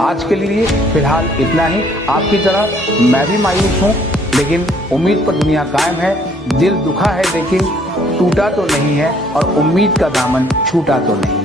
आज के लिए फिलहाल इतना ही। आपकी तरह मैं भी मायूस हूँ, लेकिन उम्मीद पर दुनिया कायम है। दिल दुखा है लेकिन टूटा तो नहीं है, और उम्मीद का दामन छूटा तो नहीं।